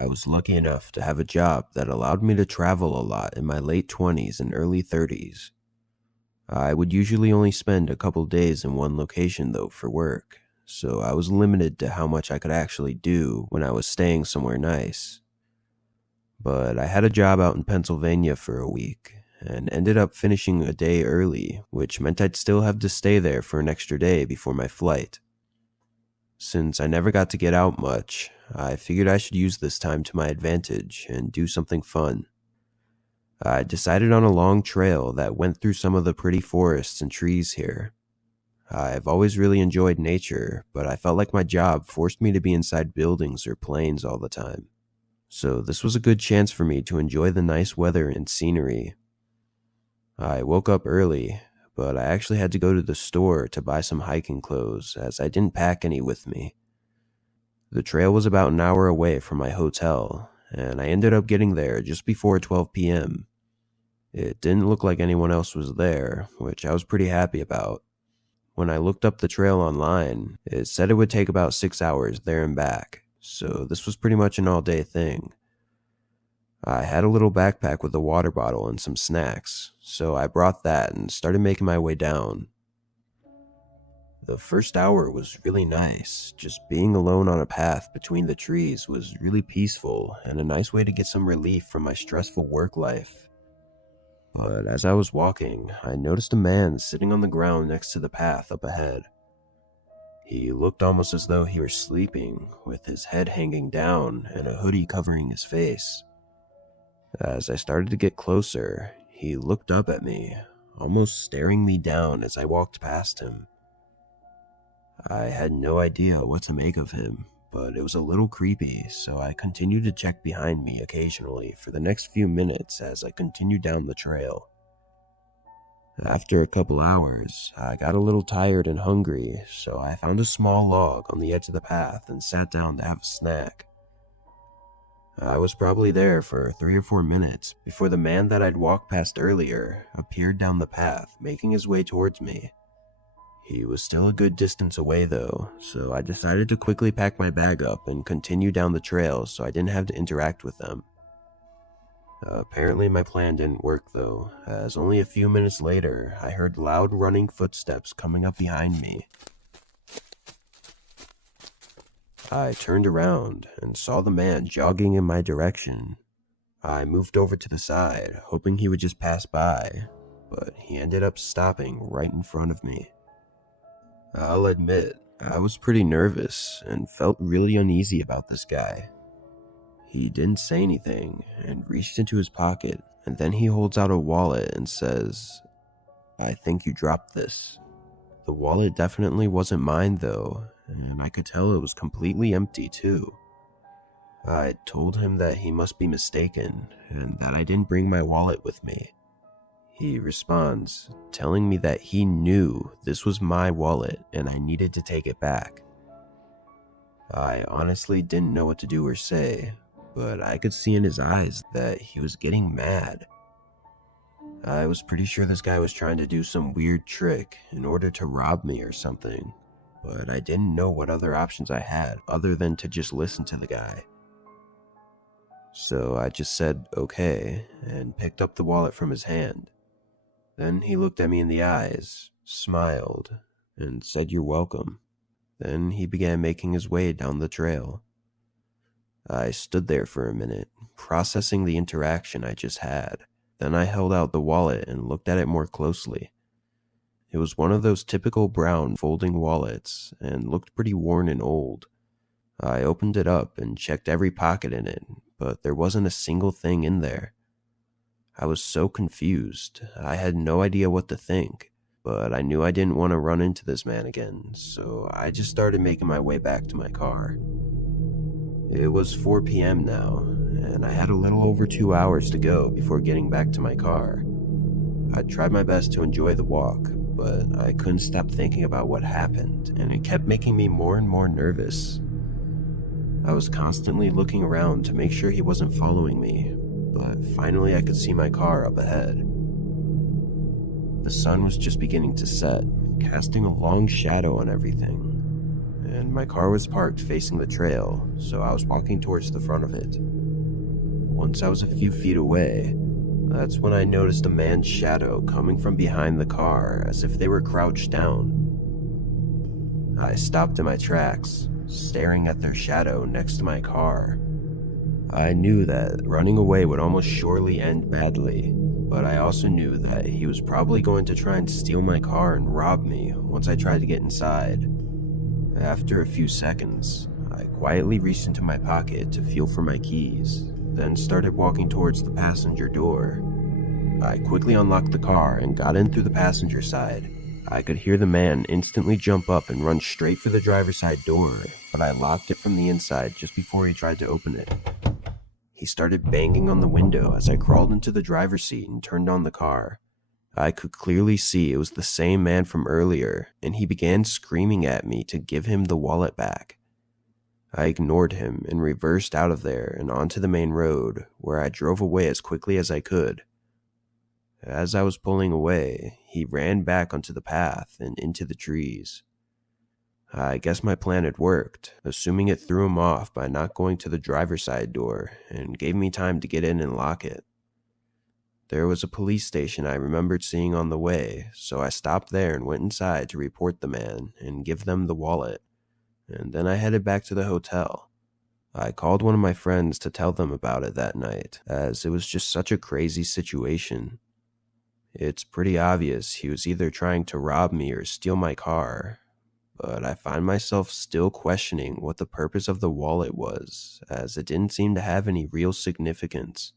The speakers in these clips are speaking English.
I was lucky enough to have a job that allowed me to travel a lot in my late 20s and early 30s. I would usually only spend a couple days in one location though for work, so I was limited to how much I could actually do when I was staying somewhere nice. But I had a job out in Pennsylvania for a week, and ended up finishing a day early, which meant I'd still have to stay there for an extra day before my flight. Since I never got to get out much, I figured I should use this time to my advantage and do something fun. I decided on a long trail that went through some of the pretty forests and trees here. I've always really enjoyed nature, but I felt like my job forced me to be inside buildings or planes all the time. So this was a good chance for me to enjoy the nice weather and scenery. I woke up early, but I actually had to go to the store to buy some hiking clothes as I didn't pack any with me. The trail was about an hour away from my hotel, and I ended up getting there just before 12 p.m. It didn't look like anyone else was there, which I was pretty happy about. When I looked up the trail online, it said it would take about 6 hours there and back, so this was pretty much an all-day thing. I had a little backpack with a water bottle and some snacks, so I brought that and started making my way down. The first hour was really nice. Just being alone on a path between the trees was really peaceful and a nice way to get some relief from my stressful work life. But as I was walking, I noticed a man sitting on the ground next to the path up ahead. He looked almost as though he were sleeping, with his head hanging down and a hoodie covering his face. As I started to get closer, he looked up at me, almost staring me down as I walked past him. I had no idea what to make of him, but it was a little creepy, so I continued to check behind me occasionally for the next few minutes as I continued down the trail. After a couple hours, I got a little tired and hungry, so I found a small log on the edge of the path and sat down to have a snack. I was probably there for 3 or 4 minutes before the man that I'd walked past earlier appeared down the path, making his way towards me. He was still a good distance away though, so I decided to quickly pack my bag up and continue down the trail so I didn't have to interact with them. Apparently my plan didn't work though, as only a few minutes later I heard loud running footsteps coming up behind me. I turned around and saw the man jogging in my direction. I moved over to the side, hoping he would just pass by, but he ended up stopping right in front of me. I'll admit, I was pretty nervous and felt really uneasy about this guy. He didn't say anything and reached into his pocket, and then he holds out a wallet and says, "I think you dropped this." The wallet definitely wasn't mine though, and I could tell it was completely empty too. I told him that he must be mistaken and that I didn't bring my wallet with me. He responds, telling me that he knew this was my wallet and I needed to take it back. I honestly didn't know what to do or say, but I could see in his eyes that he was getting mad. I was pretty sure this guy was trying to do some weird trick in order to rob me or something, but I didn't know what other options I had other than to just listen to the guy. So I just said okay and picked up the wallet from his hand. Then he looked at me in the eyes, smiled, and said you're welcome. Then he began making his way down the trail. I stood there for a minute, processing the interaction I just had. Then I held out the wallet and looked at it more closely. It was one of those typical brown folding wallets and looked pretty worn and old. I opened it up and checked every pocket in it, but there wasn't a single thing in there. I was so confused. I had no idea what to think, but I knew I didn't want to run into this man again, so I just started making my way back to my car. It was 4 p.m. now, and I had a little over 2 hours to go before getting back to my car. I tried my best to enjoy the walk, but I couldn't stop thinking about what happened, and it kept making me more and more nervous. I was constantly looking around to make sure he wasn't following me, but finally I could see my car up ahead. The sun was just beginning to set, casting a long shadow on everything, and my car was parked facing the trail, so I was walking towards the front of it. Once I was a few feet away, that's when I noticed a man's shadow coming from behind the car as if they were crouched down. I stopped in my tracks, staring at their shadow next to my car. I knew that running away would almost surely end badly, but I also knew that he was probably going to try and steal my car and rob me once I tried to get inside. After a few seconds, I quietly reached into my pocket to feel for my keys, then started walking towards the passenger door. I quickly unlocked the car and got in through the passenger side. I could hear the man instantly jump up and run straight for the driver's side door, but I locked it from the inside just before he tried to open it. He started banging on the window as I crawled into the driver's seat and turned on the car. I could clearly see it was the same man from earlier, and he began screaming at me to give him the wallet back. I ignored him and reversed out of there and onto the main road, where I drove away as quickly as I could. As I was pulling away, he ran back onto the path and into the trees. I guess my plan had worked, assuming it threw him off by not going to the driver's side door and gave me time to get in and lock it. There was a police station I remembered seeing on the way, so I stopped there and went inside to report the man and give them the wallet, and then I headed back to the hotel. I called one of my friends to tell them about it that night, as it was just such a crazy situation. It's pretty obvious he was either trying to rob me or steal my car, but I find myself still questioning what the purpose of the wallet was, as it didn't seem to have any real significance.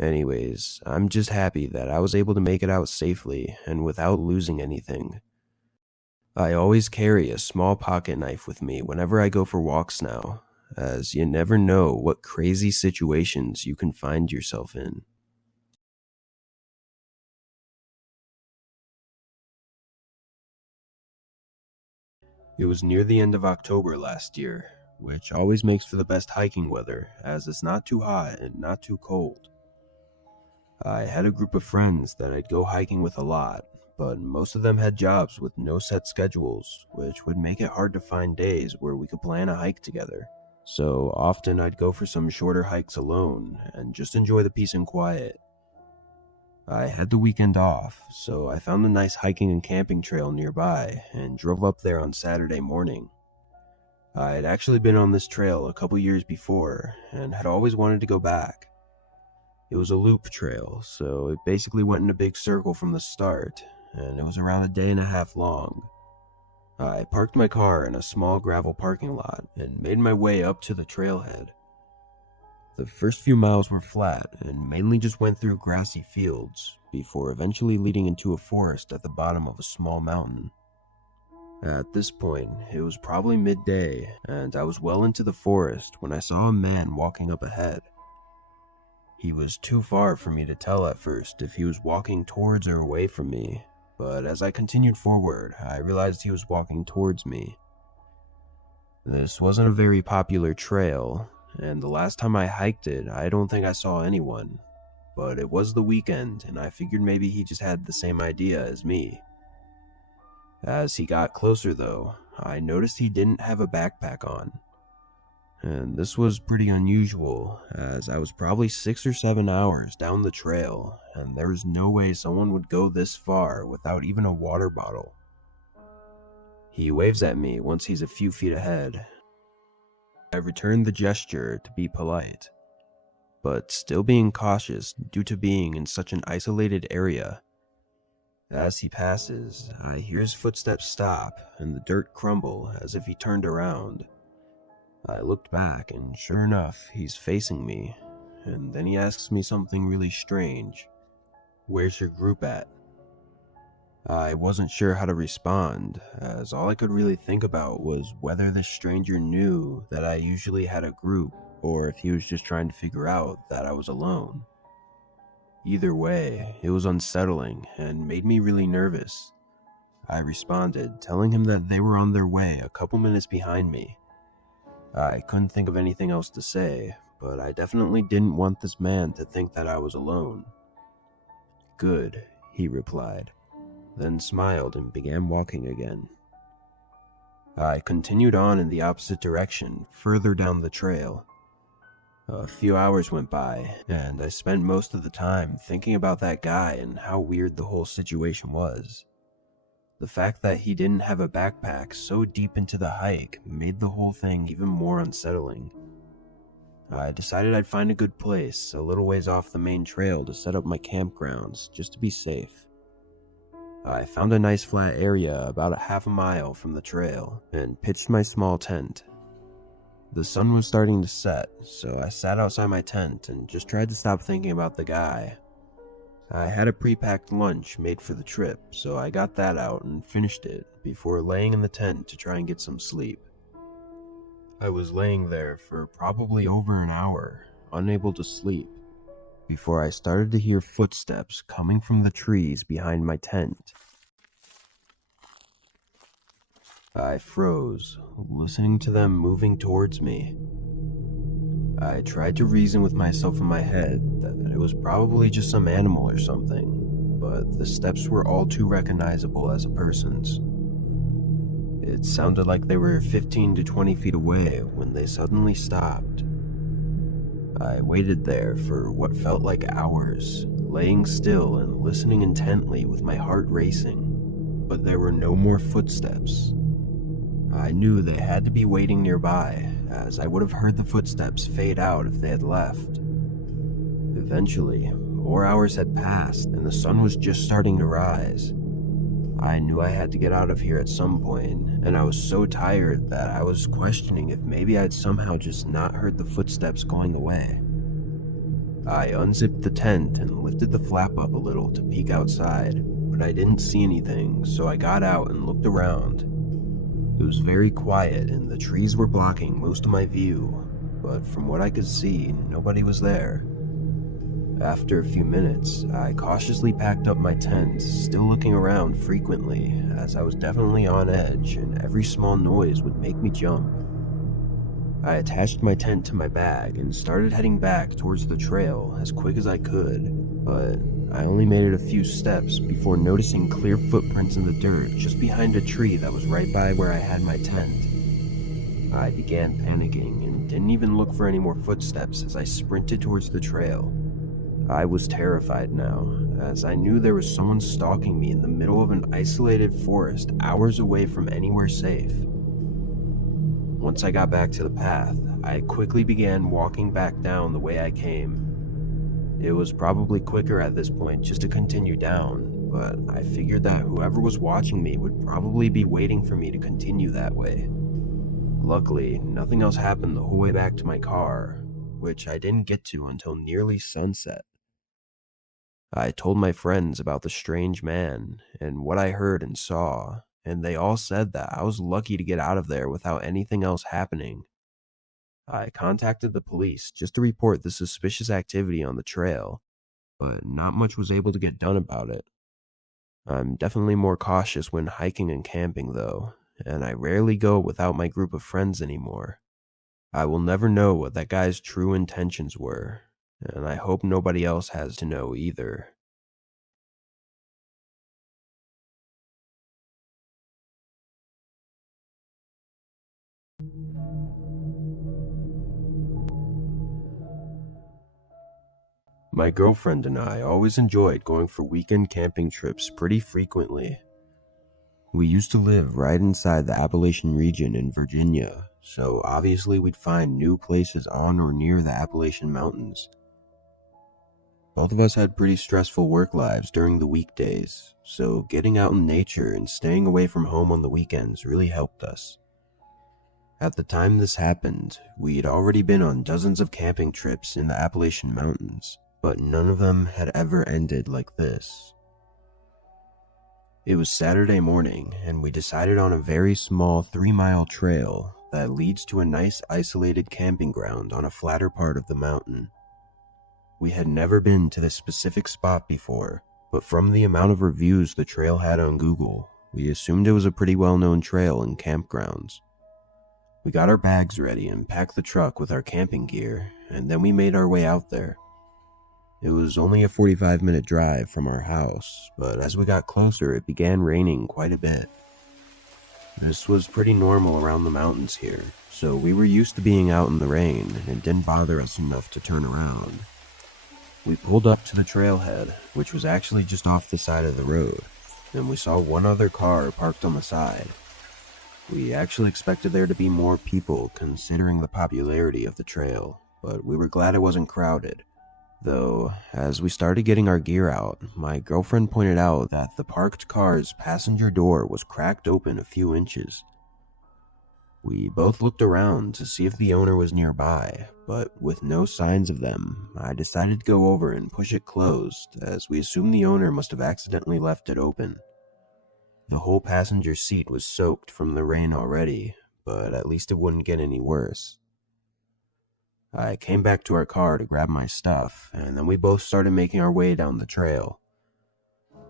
Anyways, I'm just happy that I was able to make it out safely and without losing anything. I always carry a small pocket knife with me whenever I go for walks now, as you never know what crazy situations you can find yourself in. It was near the end of October last year, which always makes for the best hiking weather, as it's not too hot and not too cold. I had a group of friends that I'd go hiking with a lot, but most of them had jobs with no set schedules, which would make it hard to find days where we could plan a hike together. So often I'd go for some shorter hikes alone and just enjoy the peace and quiet. I had the weekend off, so I found a nice hiking and camping trail nearby and drove up there on Saturday morning. I'd actually been on this trail a couple years before and had always wanted to go back. It was a loop trail, so it basically went in a big circle from the start, and it was around a day and a half long. I parked my car in a small gravel parking lot and made my way up to the trailhead. The first few miles were flat and mainly just went through grassy fields, before eventually leading into a forest at the bottom of a small mountain. At this point, it was probably midday, and I was well into the forest when I saw a man walking up ahead. He was too far for me to tell at first if he was walking towards or away from me, but as I continued forward, I realized he was walking towards me. This wasn't a very popular trail, and the last time I hiked it, I don't think I saw anyone, but it was the weekend, and I figured maybe he just had the same idea as me. As he got closer though, I noticed he didn't have a backpack on. And this was pretty unusual, as I was probably 6 or 7 hours down the trail, and there was no way someone would go this far without even a water bottle. He waves at me once he's a few feet ahead. I returned the gesture to be polite, but still being cautious due to being in such an isolated area. As he passes, I hear his footsteps stop and the dirt crumble as if he turned around. I looked back, and sure enough, he's facing me, and then he asks me something really strange. "Where's your group at?" I wasn't sure how to respond, as all I could really think about was whether this stranger knew that I usually had a group, or if he was just trying to figure out that I was alone. Either way, it was unsettling and made me really nervous. I responded, telling him that they were on their way a couple minutes behind me. I couldn't think of anything else to say, but I definitely didn't want this man to think that I was alone. "Good," he replied, then smiled and began walking again. I continued on in the opposite direction, further down the trail. A few hours went by, and I spent most of the time thinking about that guy and how weird the whole situation was. The fact that he didn't have a backpack so deep into the hike made the whole thing even more unsettling. I decided I'd find a good place, a little ways off the main trail, to set up my campgrounds, just to be safe. I found a nice flat area about a half a mile from the trail, and pitched my small tent. The sun was starting to set, so I sat outside my tent and just tried to stop thinking about the guy. I had a pre-packed lunch made for the trip, so I got that out and finished it before laying in the tent to try and get some sleep. I was laying there for probably over an hour, unable to sleep, before I started to hear footsteps coming from the trees behind my tent. I froze, listening to them moving towards me. I tried to reason with myself in my head that it was probably just some animal or something, but the steps were all too recognizable as a person's. It sounded like they were 15 to 20 feet away when they suddenly stopped. I waited there for what felt like hours, laying still and listening intently with my heart racing, but there were no more footsteps. I knew they had to be waiting nearby, as I would have heard the footsteps fade out if they had left. Eventually, more hours had passed and the sun was just starting to rise. I knew I had to get out of here at some point, and I was so tired that I was questioning if maybe I'd somehow just not heard the footsteps going away. I unzipped the tent and lifted the flap up a little to peek outside, but I didn't see anything, so I got out and looked around. It was very quiet and the trees were blocking most of my view, but from what I could see, nobody was there. After a few minutes, I cautiously packed up my tent, still looking around frequently, as I was definitely on edge and every small noise would make me jump. I attached my tent to my bag and started heading back towards the trail as quick as I could, but I only made it a few steps before noticing clear footprints in the dirt just behind a tree that was right by where I had my tent. I began panicking and didn't even look for any more footsteps as I sprinted towards the trail. I was terrified now, as I knew there was someone stalking me in the middle of an isolated forest hours away from anywhere safe. Once I got back to the path, I quickly began walking back down the way I came. It was probably quicker at this point just to continue down, but I figured that whoever was watching me would probably be waiting for me to continue that way. Luckily, nothing else happened the whole way back to my car, which I didn't get to until nearly sunset. I told my friends about the strange man and what I heard and saw, and they all said that I was lucky to get out of there without anything else happening. I contacted the police just to report the suspicious activity on the trail, but not much was able to get done about it. I'm definitely more cautious when hiking and camping though, and I rarely go without my group of friends anymore. I will never know what that guy's true intentions were, and I hope nobody else has to know either. My girlfriend and I always enjoyed going for weekend camping trips pretty frequently. We used to live right inside the Appalachian region in Virginia, so obviously we'd find new places on or near the Appalachian Mountains. Both of us had pretty stressful work lives during the weekdays, so getting out in nature and staying away from home on the weekends really helped us. At the time this happened, we'd already been on dozens of camping trips in the Appalachian Mountains, but none of them had ever ended like this. It was Saturday morning, and we decided on a very small 3-mile trail that leads to a nice isolated camping ground on a flatter part of the mountain. We had never been to this specific spot before, but from the amount of reviews the trail had on Google, we assumed it was a pretty well-known trail and campgrounds. We got our bags ready and packed the truck with our camping gear, and then we made our way out there. It was only a 45-minute drive from our house, but as we got closer it began raining quite a bit. This was pretty normal around the mountains here, so we were used to being out in the rain, and it didn't bother us enough to turn around. We pulled up to the trailhead, which was actually just off the side of the road, and we saw one other car parked on the side. We actually expected there to be more people considering the popularity of the trail, but we were glad it wasn't crowded. Though, as we started getting our gear out, my girlfriend pointed out that the parked car's passenger door was cracked open a few inches. We both looked around to see if the owner was nearby, but with no signs of them, I decided to go over and push it closed, as we assumed the owner must have accidentally left it open. The whole passenger seat was soaked from the rain already, but at least it wouldn't get any worse. I came back to our car to grab my stuff, and then we both started making our way down the trail.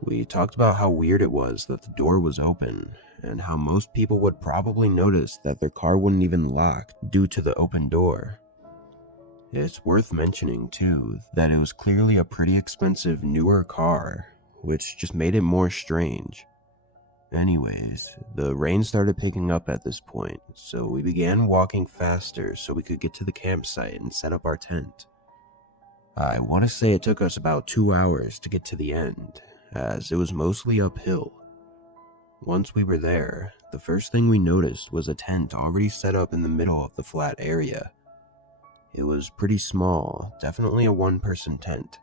We talked about how weird it was that the door was open, and how most people would probably notice that their car wouldn't even lock due to the open door. It's worth mentioning, too, that it was clearly a pretty expensive, newer car, which just made it more strange. Anyways, the rain started picking up at this point, so we began walking faster so we could get to the campsite and set up our tent. I want to say it took us about 2 hours to get to the end, as it was mostly uphill. Once we were there, the first thing we noticed was a tent already set up in the middle of the flat area. It was pretty small, definitely a one-person tent.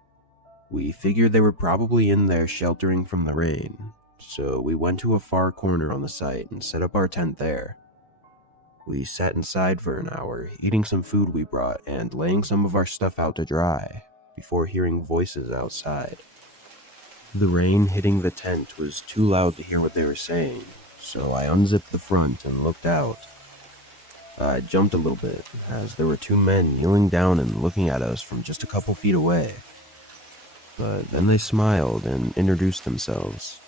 We figured they were probably in there sheltering from the rain, so we went to a far corner on the site and set up our tent there. We sat inside for an hour, eating some food we brought and laying some of our stuff out to dry, before hearing voices outside. The rain hitting the tent was too loud to hear what they were saying, so I unzipped the front and looked out. I jumped a little bit, as there were two men kneeling down and looking at us from just a couple feet away. But then they smiled and introduced themselves.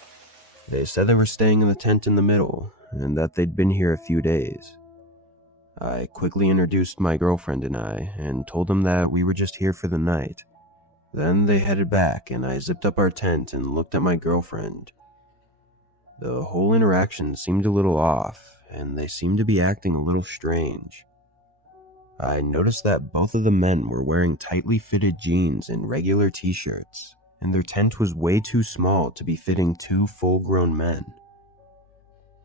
They said they were staying in the tent in the middle, and that they'd been here a few days. I quickly introduced my girlfriend and I, and told them that we were just here for the night. Then they headed back, and I zipped up our tent and looked at my girlfriend. The whole interaction seemed a little off, and they seemed to be acting a little strange. I noticed that both of the men were wearing tightly fitted jeans and regular t-shirts, and their tent was way too small to be fitting two full-grown men.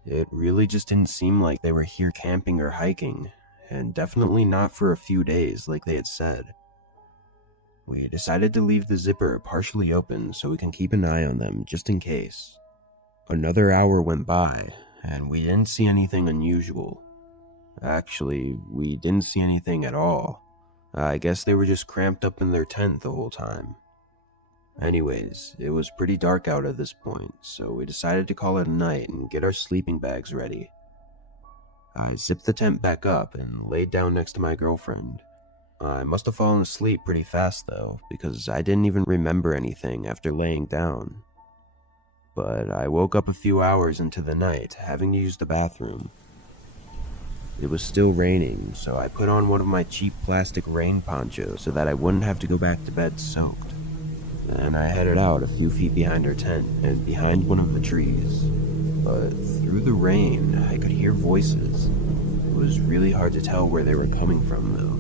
It really just didn't seem like they were here camping or hiking, and definitely not for a few days like they had said. We decided to leave the zipper partially open so we can keep an eye on them just in case. Another hour went by, and we didn't see anything unusual. Actually, we didn't see anything at all. I guess they were just cramped up in their tent the whole time. Anyways, it was pretty dark out at this point, so we decided to call it a night and get our sleeping bags ready. I zipped the tent back up and laid down next to my girlfriend. I must have fallen asleep pretty fast though, because I didn't even remember anything after laying down. But I woke up a few hours into the night, having to use the bathroom. It was still raining, so I put on one of my cheap plastic rain ponchos so that I wouldn't have to go back to bed soaked. Then I headed out a few feet behind our tent and behind one of the trees. But through the rain, I could hear voices. It was really hard to tell where they were coming from though.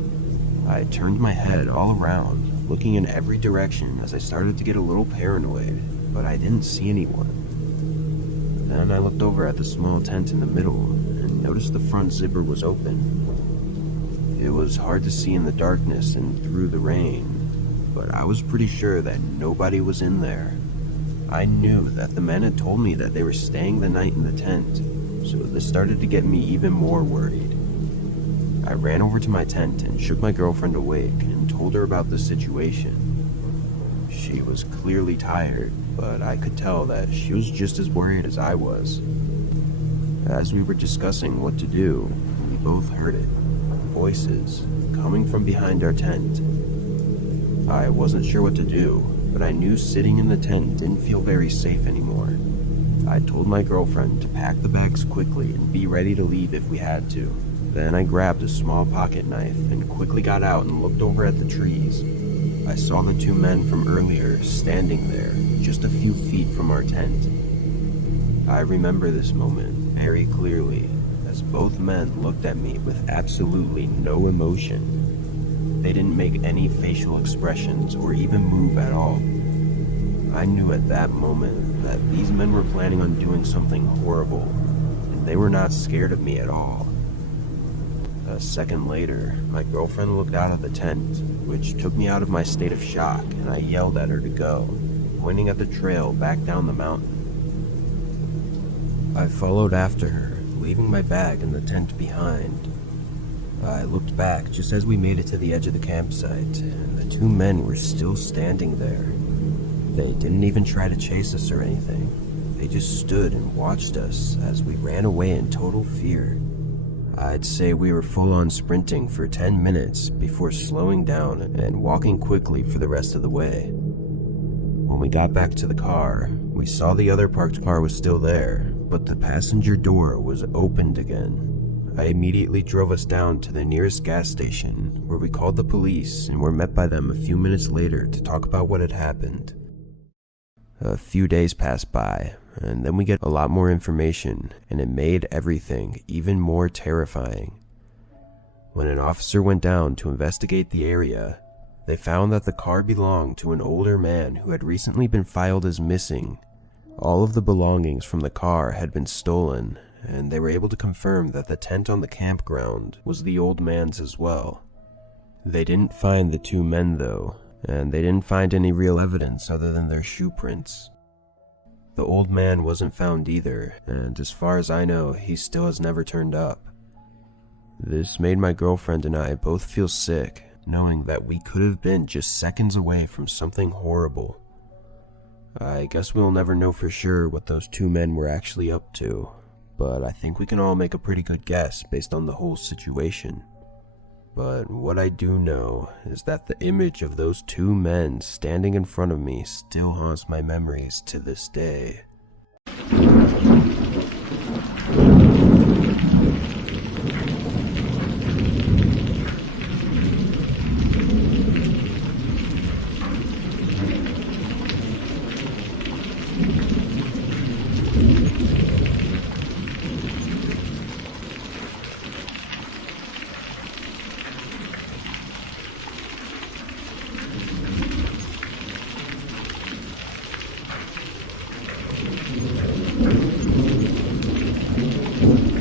I turned my head all around, looking in every direction as I started to get a little paranoid, but I didn't see anyone. Then I looked over at the small tent in the middle and noticed the front zipper was open. It was hard to see in the darkness and through the rain, but I was pretty sure that nobody was in there. I knew that the men had told me that they were staying the night in the tent, so this started to get me even more worried. I ran over to my tent and shook my girlfriend awake and told her about the situation. She was clearly tired, but I could tell that she was just as worried as I was. As we were discussing what to do, we both heard it. Voices coming from behind our tent. I wasn't sure what to do, but I knew sitting in the tent didn't feel very safe anymore. I told my girlfriend to pack the bags quickly and be ready to leave if we had to. Then I grabbed a small pocket knife and quickly got out and looked over at the trees. I saw the two men from earlier standing there, just a few feet from our tent. I remember this moment. very clearly as both men looked at me with absolutely no emotion. They didn't make any facial expressions or even move at all. I knew at that moment that these men were planning on doing something horrible, and they were not scared of me at all. A second later, my girlfriend looked out of the tent, which took me out of my state of shock, and I yelled at her to go, pointing at the trail back down the mountain. I followed after her, leaving my bag in the tent behind. I looked back just as we made it to the edge of the campsite, and the two men were still standing there. They didn't even try to chase us or anything. They just stood and watched us as we ran away in total fear. I'd say we were full-on sprinting for 10 minutes before slowing down and walking quickly for the rest of the way. When we got back to the car, we saw the other parked car was still there, but the passenger door was opened again. I immediately drove us down to the nearest gas station, where we called the police and were met by them a few minutes later to talk about what had happened. A few days passed by, and then we get a lot more information, and it made everything even more terrifying. When an officer went down to investigate the area, they found that the car belonged to an older man who had recently been filed as missing. All of the belongings from the car had been stolen, and they were able to confirm that the tent on the campground was the old man's as well. They didn't find the two men though, and they didn't find any real evidence other than their shoe prints. The old man wasn't found either, and as far as I know, he still has never turned up. This made my girlfriend and I both feel sick, knowing that we could have been just seconds away from something horrible. I guess we'll never know for sure what those two men were actually up to, but I think we can all make a pretty good guess based on the whole situation. But what I do know is that the image of those two men standing in front of me still haunts my memories to this day.